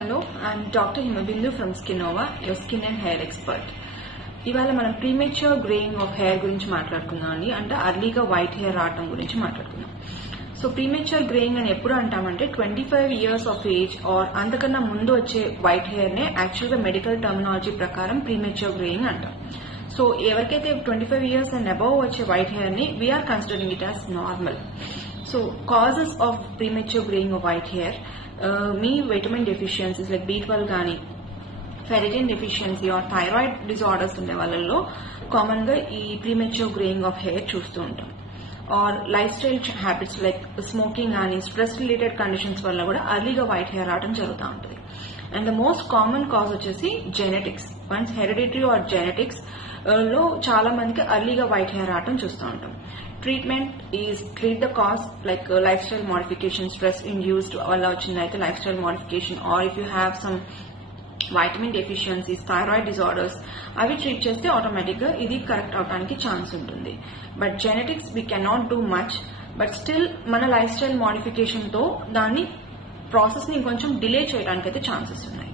Hello, I'm Dr. Himabindu from Skinova, your skin and hair expert. ఇవాళ మనం premature greying of hair గురించి మాట్లాడుకుందాం అండి. అంటే అర్లీగా వైట్ హెయిర్ రావడం గురించి మాట్లాడుకుందాం. సో ప్రీమెచ్యూర్ గ్రేయింగ్ అని ఎప్పుడు అంటామంటే 25 years ఆఫ్ ఏజ్ ఆర్ అంతకన్నా ముందు వచ్చే వైట్ హెయిర్ నే యాక్చువల్ గా మెడికల్ టర్మినాలజీ ప్రకారం ప్రీమెచ్యూర్ గ్రేయింగ్ అంటాం. సో ఎవరికైతే 25 years అండ్ అబౌవ్ వచ్చే వైట్ హెయిర్ ని we are considering it as normal. So causes of premature greying of white hair మీ విటమిన్ డెఫిషియన్సీస్ లైక్ B12 కానీ ferritin deficiency or thyroid disorders ఉండే వాళ్ళలో common గా ఈ ప్రీమెచ్యూర్ గ్రేయింగ్ ఆఫ్ హెయిర్ చూస్తూ ఉంటాం. Or life style habits like smoking కానీ stress related conditions వల్ల కూడా అర్లీగా వైట్ హెయిర్ రావడం జరుగుతూ ఉంటుంది. And the most common cause వచ్చేసి genetics. Once hereditary or genetics లో చాలా మందికి అర్లీగా వైట్ హెయిర్ రావడం చూస్తూ ఉంటాం. Treatment is treat the cause like life style modification, stress induced వల్ల వచ్చిందైతే life style modification, or if you have some vitamin deficiencies, thyroid disorders అవి ట్రీట్ చేస్తే ఆటోమేటిక్ గా ఇది కరెక్ట్ అవడానికి ఛాన్స్ ఉంటుంది. But genetics we cannot do much, but still మన life style modification తో దాన్ని ప్రాసెస్ ని కొంచెం డిలే చేయడానికి అయితే ఛాన్సెస్ ఉన్నాయి.